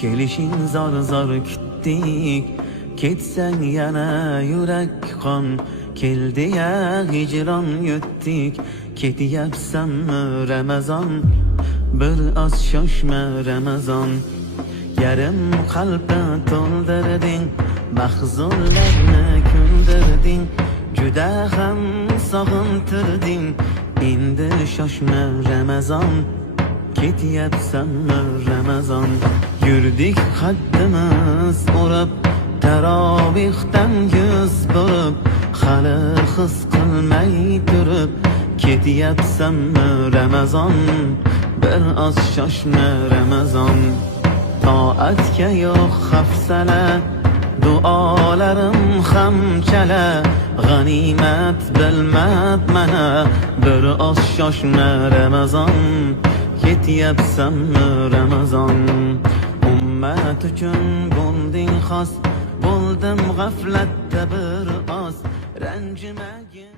kelishing zor zor kutdik, ketsang yana yurak qon, keldi ya hijron yutdik, ketyapsanmi Ramazon, bir oz shoshma Ramazon. Yarim qalbni to'ldirding, mahzunlarni kuldirding, juda ham sog'intirding, endi shoshma Ramazon, ketyapsanmi Ramazon. Yurdik qaddimiz urib, tarovihdan yuz burib, hali his qilmay turib, ketyapsanmi Ramazon, bir oz shoshma Ramazon. Toatga yo'q hafsala, duolarim ham chala, g'animat bilmab mana, bir oz shoshma Ramazon, ketyapsanmi Ramazon. Ummat uchun bo'lding xos, bo'ldim g'aflatda bir oz, ranjimagin.